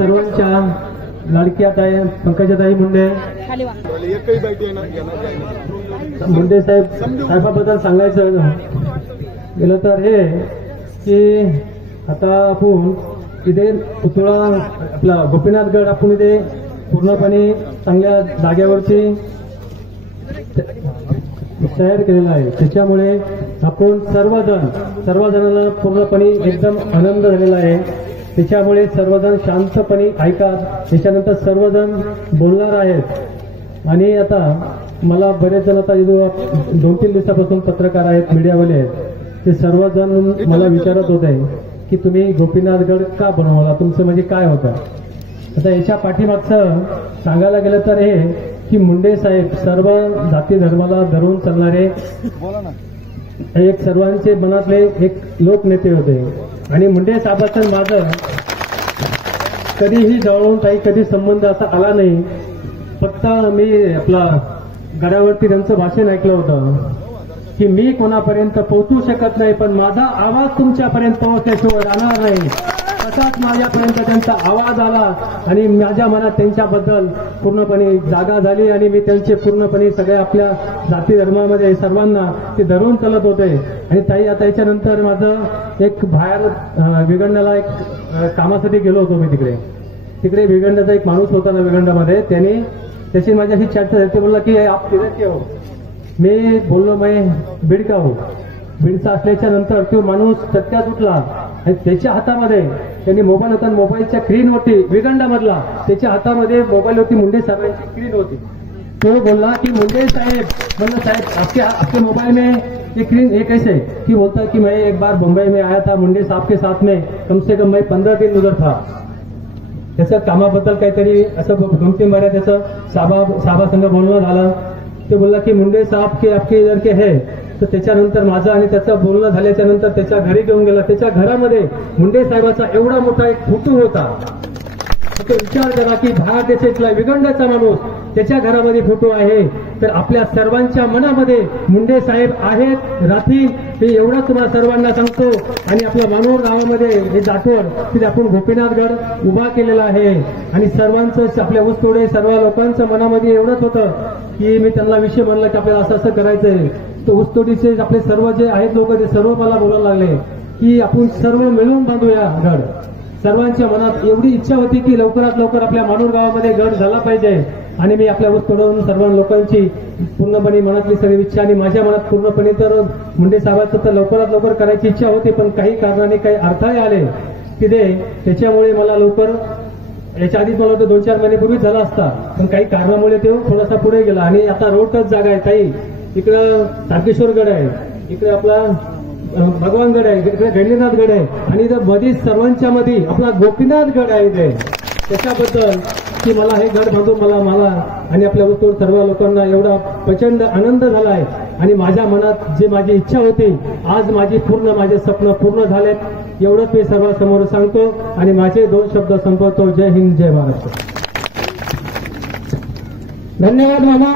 सर्वांच्या लाडक्या ताई पंकजाताई मुंडे मुंडे साहेबाबद्दल सांगायचं गेलं तर हे की आता आपण इथे पुतळा आपला गोपीनाथगड आपण इथे पूर्णपणे चांगल्या जागेवरती तयार केलेला आहे. त्याच्यामुळे आपण सर्वजणांना पूर्णपणे एकदम आनंद झालेला आहे. त्याच्यामुळे सर्वजण शांतपणे ऐका. त्याच्यानंतर सर्वजण बोलणार आहेत. आणि आता मला बरेच जण आता 2-3 दिवसापासून पत्रकार आहेत, मीडियावाले आहेत, ते सर्वजण मला विचारत होते की तुम्ही गोपीनाथगड का बनवला, तुमचं म्हणजे काय होतं. आता याच्या पाठीमागचं सांगायला गेलं तर हे की मुंडे साहेब सर्व जाती धर्माला धरून चालणारे एक सर्वांचे मनातले एक लोकनेते होते. आणि मुंडे साहेबांचं माझं कधीही जवळून काही कधी संबंध असा आला नाही. फक्त मी आपला गडावरती त्यांचं भाषण ऐकलं होतं की मी कोणापर्यंत पोहोचू शकत नाही, पण माझा आवाज तुमच्यापर्यंत पोहोचल्याशिवाय राहणार नाही. तसाच माझ्यापर्यंत त्यांचा आवाज आला आणि माझ्या मनात त्यांच्याबद्दल पूर्णपणे जागा झाली. आणि मी त्यांचे पूर्णपणे सगळ्या आपल्या जाती धर्मामध्ये सर्वांना ते धरून चालत होते. आणि ताई आता याच्यानंतर माझं एक बाहेर विगंडाला एक कामासाठी गेलो होतो मी. तिकडे विगंडाचा एक माणूस होता ना विगंडामध्ये, त्याची माझ्याशी चर्चा झाली. ते बोलला की आप किधर के हो. मी बोललो मैं बीड का हो. बीडचा असल्याच्या नंतर तो माणूस चटक्यात उठला आणि त्याच्या हातामध्ये त्यांनी मोबाईल होता. मोबाईलच्या स्क्रीनवरती विगंडामधला त्याच्या हातामध्ये मोबाईल होती, मुंडे साहेबांची स्क्रीन होती. तो बोलला की मुंडे साहेब, म्हणलं साहेब आपके मोबाइल में ये स्क्रीन ये कैसे. की बोलता कि मैं एक बार मुंबई में आया था, मुंडे साहब के साथ में कम से कम मैं 15 दिन उधर था. त्याचं कामाबद्दल काहीतरी असं गमती माऱ्या त्याचं साहेबासंग बोलणं झालं. ते बोलला की मुंडे साहब के आपके इधर के है. तर त्याच्यानंतर माझं आणि त्याचं बोलणं झाल्याच्या नंतर त्याच्या घरी घेऊन गेला. त्याच्या घरामध्ये मुंडे साहेबाचा एवढा मोठा एक फोटो होता. विचार करा की भारत देशातला विगंडाचा माणूस त्याच्या घरामध्ये फोटो आहे. तर आपल्या सर्वांच्या मनामध्ये मुंडे साहेब आहेत, राहतील, हे एवढंच तुम्हाला सर्वांना सांगतो. आणि आपल्या मानोर गावामध्ये हे जाटवर तिथे आपण गोपीनाथगड उभा केलेला आहे. आणि सर्वांचं आपल्या ऊसतोडे सर्व लोकांचं मनामध्ये एवढंच होतं की मी त्यांना विषय म्हणला की आपल्याला असं असं करायचंय. तर ऊसतोडीचे आपले सर्व जे आहेत लोक ते सर्व मला बोलायला लागले की आपण सर्व मिळून बांधूया गड. सर्वांच्या मनात एवढी इच्छा होती की लवकरात लवकर आपल्या मानूर गावामध्ये गड झाला पाहिजे. आणि मी आपल्या ऊसतोडून सर्व लोकांची पूर्णपणे मनातली सगळी इच्छा आणि माझ्या मनात पूर्णपणे तर मुंडे साहेबांचं तर लवकरात लवकर करायची इच्छा होती. पण काही कारणाने काही अडथळे आले तिथे. त्याच्यामुळे मला लवकर याच्या आधी मला वाटतं 2-4 महिन्यापूर्वीच झाला असता, पण काही कारणामुळे तो थोडासा पुढे गेला. आणि आता रोड टच जागा आहे ताई. इकडं तारकेश्वरगड आहे, इकडे आपला भगवानगड आहे, इकडे गणेनाथगड आहे आणि इथं मध्ये सर्वांच्या मध्ये आपला गोपीनाथगड आहे. इथे त्याच्याबद्दल की मला हे गड बांधून मला आणि आपल्या ऊसतोड सर्व लोकांना एवढा प्रचंड आनंद झाला आहे. आणि माझ्या मनात जे माझी इच्छा होती आज माझे स्वप्न पूर्ण झालेत. एवढंच मी सर्वांसमोर सांगतो आणि माझे 2 शब्द संपवतो. जय हिंद, जय महाराष्ट्र. धन्यवाद मामा.